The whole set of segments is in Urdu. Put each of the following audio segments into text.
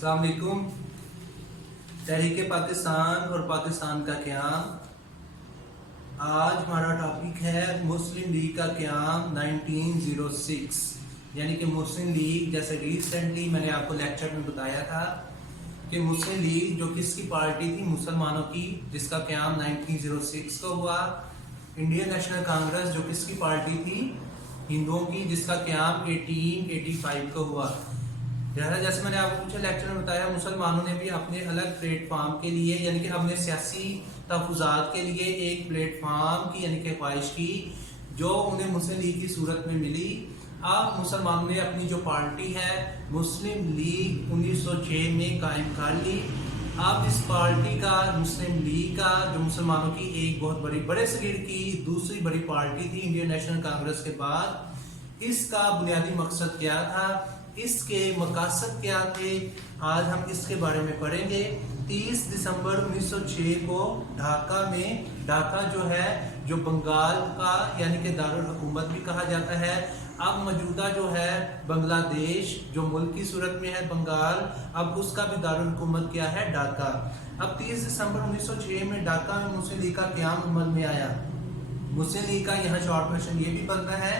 السلام علیکم۔ تحریک پاکستان اور پاکستان کا قیام، آج ہمارا ٹاپک ہے مسلم لیگ کا قیام 1906، یعنی کہ مسلم لیگ، جیسے ریسنٹلی میں نے آپ کو لیکچر میں بتایا تھا کہ مسلم لیگ جو کس کی پارٹی تھی، مسلمانوں کی، جس کا قیام 1906 کو ہوا۔ انڈین نیشنل کانگریس جو کس کی پارٹی تھی، ہندوؤں کی، جس کا قیام 1885 کو ہوا۔ جیسے میں نے آپ کو پوچھا لیکچر میں بتایا، مسلمانوں نے بھی اپنے الگ پلیٹ فارم کے لیے، یعنی کہ اپنے سیاسی تحفظات کے لیے ایک پلیٹ فارم کی، یعنی کہ خواہش کی، جو انہیں مسلم لیگ کی صورت میں ملی۔ اب مسلمانوں نے اپنی جو پارٹی ہے مسلم لیگ 1906 میں قائم کر لی۔ اب اس پارٹی کا، مسلم لیگ کا، جو مسلمانوں کی ایک بہت بڑی، بڑے صغیر کی دوسری بڑی پارٹی تھی انڈین نیشنل کانگریس کے بعد، اس کا بنیادی مقصد کیا تھا، اس کے مقاصد کیا تھے، آج ہم اس کے بارے میں پڑھیں گے۔ 30 دسمبر 1906 کو ڈھاکہ میں، ڈھاکہ جو ہے جو بنگال کا یعنی کہ دارالحکومت بھی کہا جاتا ہے، اب موجودہ جو ہے بنگلہ دیش جو ملک کی صورت میں ہے بنگال، اب اس کا بھی دارالحکومت کیا ہے، ڈھاکہ۔ اب 30 دسمبر 1906 میں ڈھاکہ میں مسلم لیگ کا قیام عمل میں آیا۔ مسلم لیگ کا یہاں شارٹ ورژن یہ بھی بنتا ہے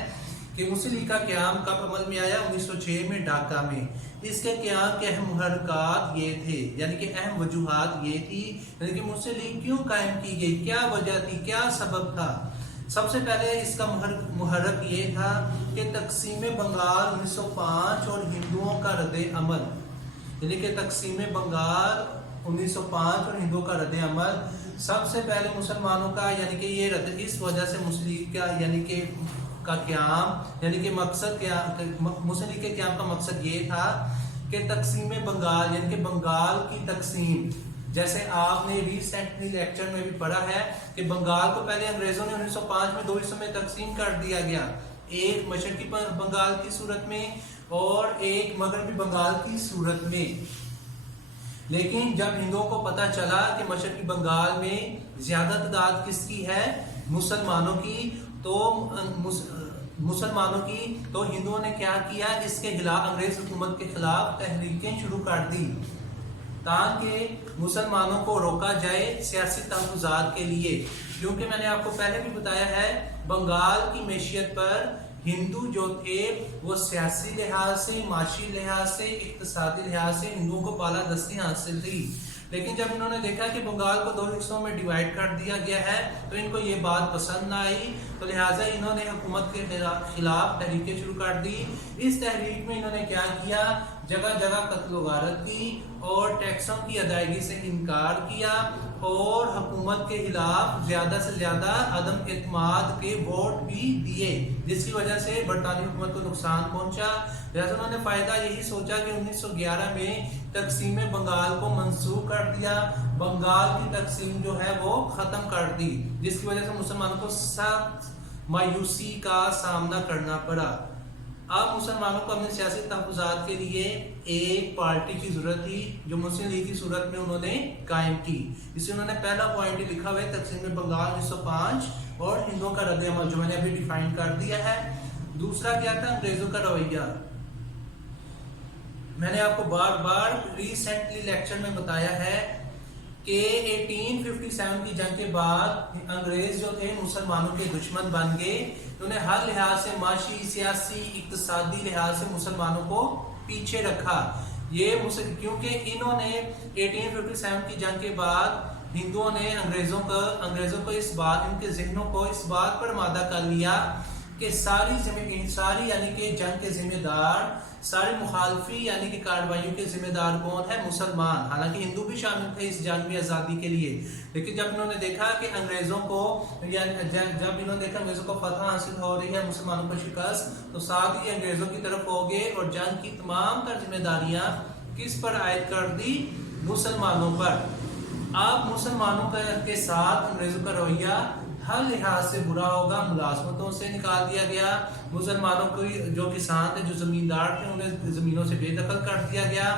کہ مسلم لیگ کا قیام کب عمل میں آیا، 1906 میں ڈھاکہ میں۔ اس کے قیام کے اہم محرکات یہ تھے، یعنی کہ اہم وجوہات یہ تھی، یعنی کہ مسلم لیگ کیوں قائم کی گئی، کیا وجہ تھی، کیا سبب تھا۔ سب سے پہلے اس کا محرک یہ تھا کہ تقسیم بنگال 1905 اور ہندوؤں کا رد عمل، یعنی کہ تقسیم بنگال 1905 اور ہندوؤں کا رد عمل سب سے پہلے مسلمانوں کا، یعنی کہ یہ رد، اس وجہ سے مسلم لیگ کا یعنی کہ کا قیام، یعنی کہ مقصد کیا، مسلم لیگ کے قیام کا مقصد یہ تھا کہ تقسیم بنگال، یعنی کہ بنگال کی تقسیم، جیسے آپ نے ریسنٹلی لیکچر میں بھی پڑھا ہے کہ بنگال کو پہلے انگریزوں نے 1905 میں 2 حصوں میں تقسیم کر دیا گیا، ایک مشرقی بنگال کی صورت میں اور ایک مغربی بنگال کی صورت میں۔ لیکن جب ہندوؤں کو پتہ چلا کہ مشرقی بنگال میں زیادہ تعداد کس کی ہے، مسلمانوں کی، تو ہندوؤں نے کیا کیا، اس کے خلاف، انگریز حکومت کے خلاف تحریکیں شروع کر دی تاکہ مسلمانوں کو روکا جائے سیاسی تحفظات کے لیے۔ کیونکہ میں نے آپ کو پہلے بھی بتایا ہے، بنگال کی معیشت پر ہندو جو تھے وہ سیاسی لحاظ سے، معاشی لحاظ سے، اقتصادی لحاظ سے ہندوؤں کو بالادستی حاصل تھی۔ لیکن جب انہوں نے دیکھا کہ بنگال کو 2 حصوں میں ڈیوائیڈ کر دیا گیا ہے تو ان کو یہ بات پسند نہ آئی، تو لہٰذا انہوں نے حکومت کے خلاف تحریکیں شروع کر دی۔ اس تحریک میں انہوں نے کیا کیا، جگہ جگہ قتل و غارت کی اور ٹیکسوں کی ادائیگی سے انکار کیا اور حکومت کے خلاف زیادہ سے زیادہ عدم اعتماد کے ووٹ بھی دیے، جس کی وجہ سے برطانوی حکومت کو نقصان پہنچا۔ لہٰذا انہوں نے فائدہ یہی سوچا کہ 1911 میں تقسیم بنگال کو منسوخ کر دیا، بنگال کی تقسیم جو ہے وہ ختم کر دی، جس کی وجہ سے مسلمانوں کو سخت مایوسی کا سامنا کرنا پڑا۔ اب مسلمانوں کو اپنے سیاسی تحفظات کے لیے ایک پارٹی کی ضرورت تھی جو مسلم لیگ کی صورت میں انہوں نے قائم کی۔ اس میں انہوں نے پہلا پوائنٹ لکھا ہوا ہے تقسیم بنگال 1905 اور ہندوؤں کا رد عمل، جو میں نے ابھی ڈیفائن کر دیا ہے۔ دوسرا کیا تھا، انگریزوں کا رویہ۔ میں نے آپ کو بار بار ریسنٹلی لیکچر میں بتایا ہے کہ 1857 کی جنگ کے بعد انگریز جو تھے مسلمانوں کے دشمن بن گئے، انہوں نے ہر لحاظ سے، معاشی، سیاسی، اقتصادی لحاظ سے مسلمانوں کو پیچھے رکھا۔ کیونکہ انہوں نے 1857 کی جنگ کے بعد ہندوؤں نے انگریزوں کو اس بات، ان کے ذہنوں کو اس بات پر آمادہ کر لیا کہ ساری یعنی کہ جنگ کے ذمہ دار، ساری مخالفی یعنی کہ کارروائیوں کے ذمہ دار کون ہے، مسلمان۔ حالانکہ ہندو بھی شامل تھے اس جنگ میں آزادی کے لیے، لیکن جب انہوں نے دیکھا کہ انگریزوں کو فتح حاصل ہو رہی ہے، مسلمانوں کو شکست، تو ساتھ ہی انگریزوں کی طرف ہو گئے اور جنگ کی تمام تر ذمہ داریاں کس پر عائد کر دی، مسلمانوں پر۔ اب مسلمانوں کے ساتھ انگریزوں کا رویہ ہر لحاظ سے برا ہوگا، ملازمتوں سے نکال دیا گیا، مسلمانوں کو جو کسان تھے، جو زمیندار تھے، انہیں زمینوں سے بے دخل کر دیا گیا،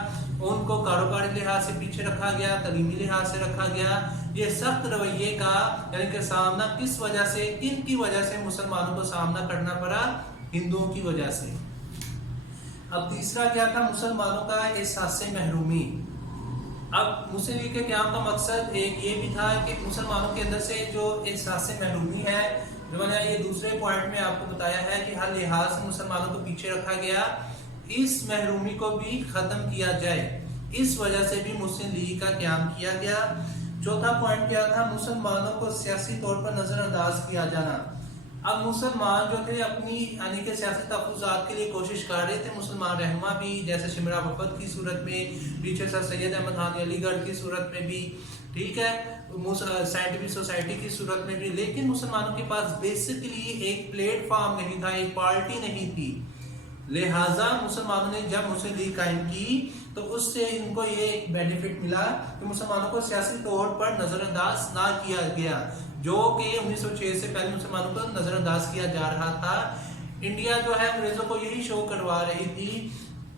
ان کو کاروباری لحاظ سے پیچھے رکھا گیا، تعلیمی لحاظ سے رکھا گیا۔ یہ سخت رویے کا یعنی کہ سامنا کس وجہ سے، کن کی وجہ سے مسلمانوں کو سامنا کرنا پڑا، ہندوؤں کی وجہ سے۔ اب تیسرا کیا تھا؟ مسلمانوں کا احساس محرومی۔ اب مسلم لیگ کے قیام کا مقصد ایک یہ بھی تھا کہ مسلمانوں کے اندر سے جو احساس محرومی ہے، جو میں نے یہ دوسرے پوائنٹ میں آپ کو بتایا ہے کہ ہر لحاظ سے مسلمانوں کو پیچھے رکھا گیا، اس محرومی کو بھی ختم کیا جائے، اس وجہ سے بھی مسلم لیگ کا قیام کیا گیا۔ چوتھا پوائنٹ کیا تھا؟ مسلمانوں کو سیاسی طور پر نظر انداز کیا جانا۔ اب مسلمان جو تھے اپنی یعنی کہ سیاسی تحفظات کے لیے کوشش کر رہے تھے، مسلمان رہنما بھی، جیسے شمرا وفد کی صورت میں، پیچھے سر سید احمد خان علی گڑھ کی صورت میں بھی، ٹھیک ہے، سائنٹیفک سوسائٹی کی صورت میں بھی، لیکن مسلمانوں کے پاس بیسکلی ایک پلیٹ فارم نہیں تھا، ایک پارٹی نہیں تھی۔ لہٰذا مسلمانوں نے جب مسلم لیگ قائم کی تو اس سے ان کو یہ ایک بینیفٹ ملا کہ مسلمانوں کو سیاسی طور پر نظر انداز نہ کیا گیا، جو کہ 1906 سے پہلے مسلمانوں کو نظر انداز کیا جا رہا تھا۔ انڈیا جو ہے انگریزوں کو یہی شو کروا رہی تھی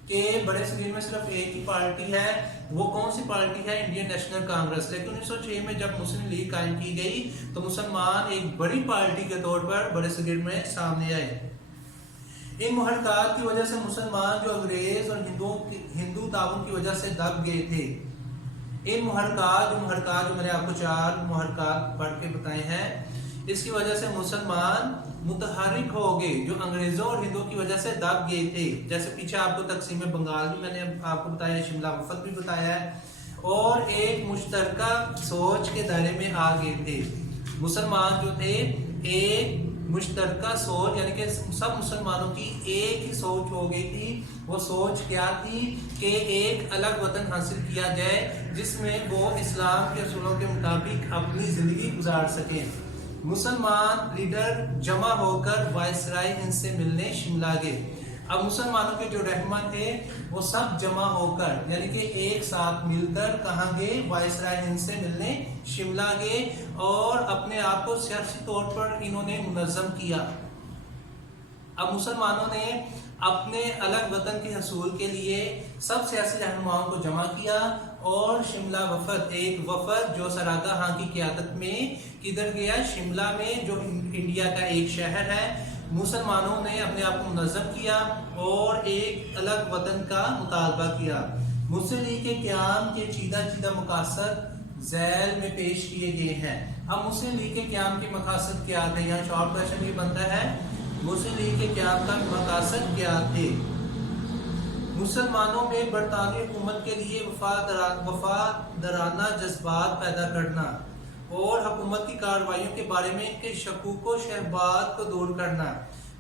کہ بڑے صغیر میں صرف ایک ہی پارٹی ہے، وہ کون سی پارٹی ہے؟ Indian national Congress. لیکن 1906 میں جب مسلم لیگ قائم کی گئی تو مسلمان ایک بڑی پارٹی کے طور پر بڑے صغیر میں سامنے آئے۔ ان محرکات کی وجہ سے مسلمان جو انگریز اور ہندو تعاون کی وجہ سے دب گئے تھے، ان محرکات جو میں نے آپ کو 4 محرکات پڑھ کے بتائے ہیں، اس کی وجہ سے مسلمان متحرک ہو گئے جو انگریزوں اور ہندوؤں کی وجہ سے دب گئے تھے۔ جیسے پیچھے آپ کو تقسیم بنگال بھی میں نے آپ کو بتایا، شملہ وفد بھی بتایا ہے، اور ایک مشترکہ سوچ کے دائرے میں آ گئے تھے۔ مسلمان جو تھے ایک مشترکہ سوچ یعنی کہ سب مسلمانوں کی ایک ہی سوچ ہو گئی تھی۔ وہ سوچ کیا تھی کہ ایک الگ وطن حاصل کیا جائے جس میں وہ اسلام کے اصولوں کے مطابق اپنی زندگی گزار سکیں۔ مسلمان لیڈر جمع ہو کر وائسرائے ہند سے ملنے شملہ گئے۔ اب مسلمانوں کے جو رہنما تھے وہ سب جمع ہو کر یعنی کہ ایک ساتھ مل کر کہاں گئے؟ وائسرائے ہند سے ملنے شملہ گئے، اور اپنے آپ کو سیاسی طور پر انہوں نے منظم کیا۔ اب مسلمانوں نے اپنے الگ وطن کے حصول کے لیے سب سیاسی رہنماؤں کو جمع کیا، اور شملہ وفد، ایک وفد جو سر آغا خان کی قیادت میں کدھر گیا؟ شملہ میں، جو انڈیا کا ایک شہر ہے۔ مسلمانوں نے اپنے آپ کو منظم کیا اور ایک الگ وطن کا مطالبہ کیا۔ مسلم لیگ کے قیام کے چیدہ مقاصد ذیل میں پیش کیے گئے ہیں۔ اب مسلم لیگ کے قیام کے مقاصد کیا تھے؟ یہاں شارٹ کویشچن یہ بنتا ہے، مسلم لیگ کے قیام کا مقاصد کیا تھے؟ مسلمانوں میں برطانوی حکومت کے لیے وفادارانہ جذبات پیدا کرنا اور حکومت کی کارروائیوں کے بارے میں ان کے شکوک و شبہات کو دور کرنا۔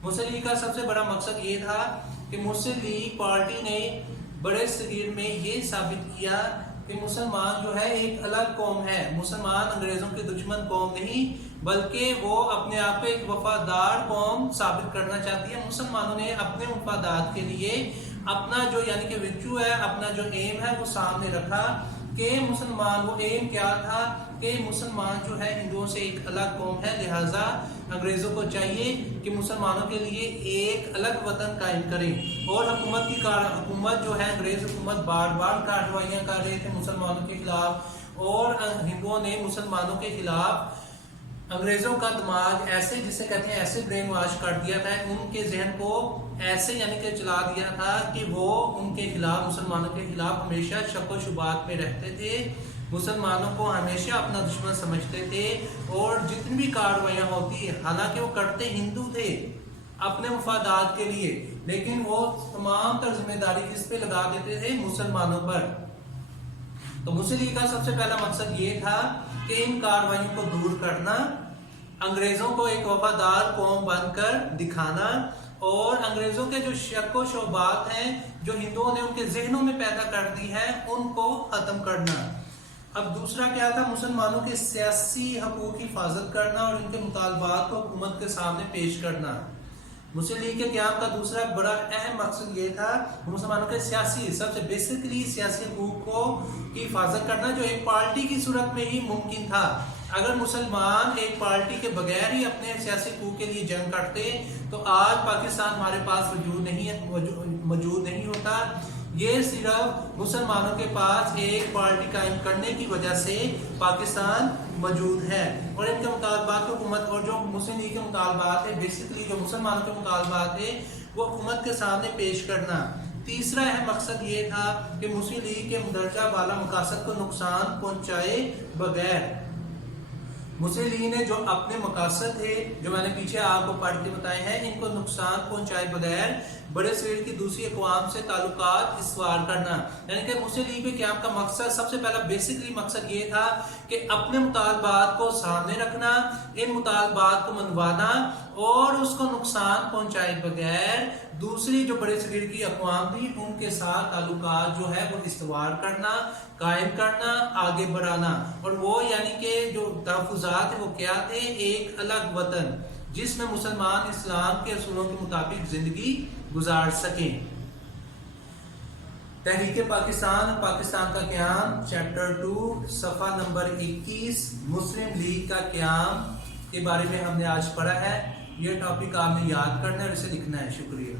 مسلم لیگ کا سب سے بڑا مقصد یہ تھا کہ مسلم لیگ پارٹی نے بڑے صغیر میں یہ ثابت کیا کہ مسلمان جو ہے ایک الگ قوم ہے، مسلمان انگریزوں کے دشمن قوم نہیں، بلکہ وہ اپنے آپ کو ایک وفادار قوم ثابت کرنا چاہتی ہے۔ مسلمانوں نے اپنے مفادات کے لیے اپنا جو یعنی کہ ویچو ہے، اپنا جو ایم ہے وہ سامنے رکھا کہ مسلمان، وہ ایم کیا تھا کہ مسلمان جو ہے ہندوؤں سے ایک الگ قوم ہے، لہٰذا انگریزوں کو چاہیے کہ مسلمانوں کے لیے ایک الگ وطن قائم کریں۔ اور حکومت جو ہے انگریز حکومت بار بار کارروائیاں کر رہے تھے مسلمانوں کے خلاف، اور ہندوؤں نے مسلمانوں کے خلاف انگریزوں کا دماغ ایسے، جسے کہتے ہیں ایسے برین واش کر دیا تھا، ان کے ذہن کو ایسے یعنی کہ چلا دیا تھا کہ وہ ان کے خلاف، مسلمانوں کے خلاف ہمیشہ شک و شبہات میں رہتے تھے، مسلمانوں کو ہمیشہ اپنا دشمن سمجھتے تھے، اور جتنی بھی کارروائیاں ہوتی، حالانکہ وہ کرتے ہندو تھے اپنے مفادات کے لیے، لیکن وہ تمام تر ذمہ داری کس پہ لگا دیتے تھے؟ مسلمانوں پر۔ تو مسلم لیگ کا سب سے پہلا مقصد یہ تھا کہ ان کارروائیوں کو دور کرنا، انگریزوں کو ایک وفادار قوم بن کر دکھانا، اور انگریزوں کے جو شک و شبہات ہیں جو ہندوؤں نے ان کے ذہنوں میں پیدا کر دی ہیں ان کو ختم کرنا۔ اب دوسرا کیا تھا؟ مسلمانوں کے سیاسی حقوق کی حفاظت کرنا اور ان کے مطالبات کو حکومت کے سامنے پیش کرنا۔ مسلم لیگ کے قیام کا دوسرا بڑا اہم مقصد یہ تھا مسلمانوں کے سیاسی، سب سے بیسکلی سیاسی حقوق کی حفاظت کرنا، جو ایک پارٹی کی صورت میں ہی ممکن تھا۔ اگر مسلمان ایک پارٹی کے بغیر ہی اپنے سیاسی حقوق کے لیے جنگ کرتے تو آج پاکستان ہمارے پاس موجود نہیں ہوتا۔ یہ صرف مسلمانوں کے پاس ایک پارٹی قائم کرنے کی وجہ سے پاکستان موجود ہے، اور ان کے مطالبات کو حکومت، اور جو مسلم لیگ کے مطالبات ہے، بیسکلی جو مسلمانوں کے مطالبات ہے وہ حکومت کے سامنے پیش کرنا۔ تیسرا اہم مقصد یہ تھا کہ مسلم لیگ کے مندرجہ بالا مقاصد کو نقصان پہنچائے بغیر مسلم لیگ نے جو اپنے مقاصد تھے جو میں نے پیچھے آپ کو پڑھ کے بتائے ہیں ان کو نقصان پہنچائے بغیر بڑے صغیر کی دوسری اقوام سے تعلقات استوار کرنا، یعنی کہ مسلم لیگ کے قیام کا مقصد سب سے پہلا بیسکلی مقصد یہ تھا کہ اپنے مطالبات کو سامنے رکھنا، ان مطالبات کو منوانا اور اس کو نقصان پہنچائے بغیر دوسری جو بڑے صغیر کی اقوام تھی ان کے ساتھ تعلقات جو ہے وہ استوار کرنا، قائم کرنا، آگے بڑھانا، اور وہ یعنی کہ جو تحفظات وہ کیا تھے، ایک الگ وطن جس میں مسلمان اسلام کے اصولوں کے مطابق زندگی گزار سکیں۔ تحریک پاکستان اور پاکستان کا قیام چیپٹر 2 صفحہ نمبر 21 مسلم لیگ کا قیام کے بارے میں ہم نے آج پڑھا ہے۔ یہ ٹاپک آپ نے یاد کرنا ہے اور اسے لکھنا ہے۔ شکریہ۔